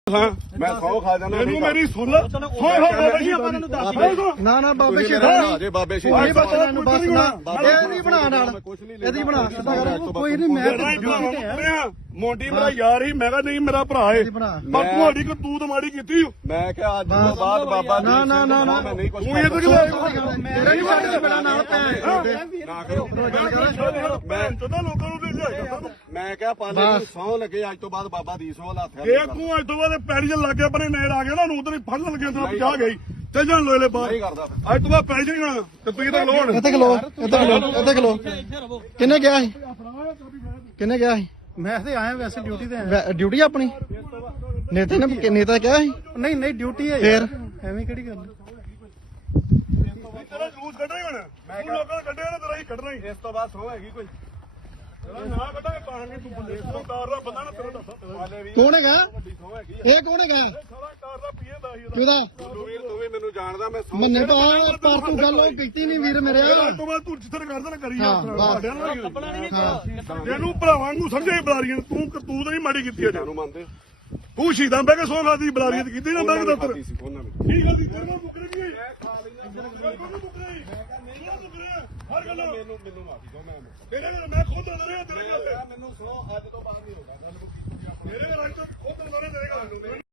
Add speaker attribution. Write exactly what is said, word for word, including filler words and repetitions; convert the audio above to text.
Speaker 1: ਹਾਂ
Speaker 2: ਮੈਂ ਸੌ ਖਾ ਜਾਣਾ
Speaker 1: ਇਹਨੂੰ ਮੇਰੀ ਸੁਣ ਲੈ ਸੌ ਬਾਬਾ ਜੀ ਆਪਾਂ ਨੂੰ ਦੱਸ
Speaker 3: ਨਾ ਨਾ ਬਾਬੇ ਸ਼ੇਰਾ
Speaker 2: ਜੇ ਬਾਬੇ ਸ਼ੇਰ
Speaker 3: ਕੋਈ ਬੱਚਾ ਨੂੰ ਬਸ ਨਾ ਇਹਦੀ ਬਣਾ ਨਾਲ ਇਹਦੀ ਬਣਾ ਕੋਈ ਨਹੀਂ ਮੈਂ
Speaker 1: ਮੋਂਟੀ ਮੇਰਾ ਯਾਰ ਹੀ ਮੈਂ ਕਿਹਾ ਨਹੀਂ ਮੇਰਾ ਭਰਾ ਏ ਪਰ ਤੁਹਾਡੀ ਕੋ ਤੂੰ ਤਾਂ ਮਾੜੀ ਕੀਤੀ
Speaker 2: ਮੈਂ ਕਿਹਾ ਅੱਜ ਤੋਂ ਬਾਅਦ ਬਾਬਾ
Speaker 3: ਨਾ ਨਾ ਨਾ ਨਾ
Speaker 2: ਮੈਂ ਨਹੀਂ ਕੁਝ
Speaker 1: ਤੂੰ ਇਹ ਤਾਂ ਕਿਹਾ
Speaker 3: ਮੇਰਾ ਨਹੀਂ ਛੱਡ ਕੇ ਬਣਾ ਨਾਲ ਭੈਣ
Speaker 2: ਨਾ ਕਰੋ
Speaker 1: ਮੈਂ ਤਾਂ ਲੋਕਾਂ ਨੂੰ ਦੇ ਜਾਏਗਾ
Speaker 2: ਮੈਂ ਕਿਹਾ ਪਾਲੇ ਨੂੰ ਸੌ ਲੱਗੇ ਅੱਜ ਤੋਂ ਬਾਅਦ ਬਾਬਾ ਦੀ ਸੌ ਹੱਥ
Speaker 1: ਜੇ ਤੂੰ ਅੱਜ ਤੋਂ ਬਾਅਦ ਪੈੜੀ ਚ ਲੱਗੇ ਆਪਣੇ ਨੇੜ ਆ ਗਿਆ ਨਾ ਨੂੰ ਉਧਰ ਹੀ ਫੜ ਲਗੇ ਤੇ ਪਜਾ ਗਈ ਤੇ ਜਾਣ ਲੋਲੇ ਬਾਹਰ
Speaker 2: ਨਹੀਂ ਕਰਦਾ
Speaker 1: ਅੱਜ ਤੋਂ ਬਾਅਦ ਪੈੜੀ ਚ ਨਾ ਤੇ ਤੂੰ ਤਾਂ ਲੋਣ
Speaker 3: ਇੱਥੇ ਖਲੋ ਇੱਥੇ ਖਲੋ ਇੱਥੇ ਖਲੋ ਕਿੰਨੇ ਗਿਆ ਸੀ ਕਿੰਨੇ ਗਿਆ ਸੀ
Speaker 4: ਮੈਂ ਤੇ ਆਇਆ ਵੈਸੇ ਡਿਊਟੀ ਤੇ ਆਇਆ
Speaker 3: ਡਿਊਟੀ ਆਪਣੀ ਨੇਤਾ ਨੇ ਨੇਤਾ ਕਿਹਾ ਸੀ
Speaker 4: ਨਹੀਂ ਨਹੀਂ ਡਿਊਟੀ ਹੈ
Speaker 3: ਫੇਰ
Speaker 4: ਐਵੇਂ ਕਿਹੜੀ ਗੱਲ
Speaker 1: ਤੇਰਾ ਜਲੂਸ ਕੱਢੇਗਾ ਨਾ ਮੈਂ ਲੋਕਾਂ ਦਾ ਕੱਢੇਗਾ ਨਾ ਤੇਰਾ ਹੀ ਕੱਢਣਾ ਹੀ
Speaker 2: ਇਸ ਤੋਂ ਬਾਅਦ ਸੌ ਹੈਗੀ ਕੋਈ
Speaker 1: ਨਾ ਕੱਢਾਂਗੇ ਪਾਣਗੇ ਤੂੰ ਬੰਦੇ ਸਰਦਾਰ ਦਾ ਬੰਦਾ ਨਾ ਤੇਰਾ ਦੱਸਾਂ
Speaker 2: ਪਾਲੇ ਵੀ
Speaker 3: ਕੌਣ ਹੈਗਾ
Speaker 2: ਸੌ ਹੈਗੀ
Speaker 3: ਇਹ ਕੌਣ ਹੈਗਾ
Speaker 1: ਸਾਰਾ ਕਾਰ ਦਾ ਪੀਏ ਦਾ ਹੀ
Speaker 3: ਕਿਹਦਾ
Speaker 2: ਤੂੰ ਵੀ ਤੂੰ ਵੀ ਮੈਨੂੰ ਜਾਣਦਾ ਮੈਂ ਸੌ
Speaker 3: ਮੰਨੇ ਪਾ ਪਰ ਤੂੰ ਗੱਲ ਉਹ ਕੀਤੀ ਨਹੀਂ ਵੀਰ ਮੇਰੇ
Speaker 1: ਅੱਜ ਤੋਂ ਬਾਅਦ ਤੂੰ ਜਿੱਥੇ ਕਰਦਾ ਨਾ ਕਰੀ
Speaker 3: ਹਾਂ, ਬਸ।
Speaker 1: ਇਹਨੂੰ ਭਰਾਵਾਂ ਨੂੰ ਸਮਝੇ ਬਲਾਰੀਆਂ ਤੂੰ ਤੂੰ ਤਾਂ ਹੀ ਮਾੜੀ ਕੀਤੀ ਅਜਾ
Speaker 2: ਨੂੰ ਮੰਨਦੇ
Speaker 1: ਤੂੰ ਸ਼ਹੀਦਾਂ ਬਹਿ ਕੇ ਸੌ ਖਾਦੀ ਬਲਾਰੀਆਂ ਕੀਤੀ ਨਾ ਬਹਿ ਕੇ ਦਫ਼ਤਰ
Speaker 2: ਸੀ ਉਹਨਾਂ ਨੇ
Speaker 1: ਕੀ ਗੱਲ ਦੀ ਕਰਨਾ ਮੁਕਰੇ ਕੀ ਹਰ ਗੱਲ
Speaker 2: ਮੈਨੂੰ ਮੈਨੂੰ ਮਾਫੀ ਦਿਓ ਮੈਂ
Speaker 1: ਤੇਰੇ ਨਾਲ ਮੈਂ ਖੁਦ ਅੰਦਰ ਰਿਹਾ ਤੇਰੇ ਨਾਲ
Speaker 2: ਮੈਨੂੰ ਸੌ ਅੱਜ ਤੋਂ ਬਾਅਦ ਨਹੀਂ ਹੋਗਾ ਗੱਲ
Speaker 1: ਮੇਰੇ ਨਾਲ ਅੱਜ ਤੋਂ ਖੁਦ ਅੰਦਰ ਰਿਹਾ ਤੇਰੇ ਨਾਲ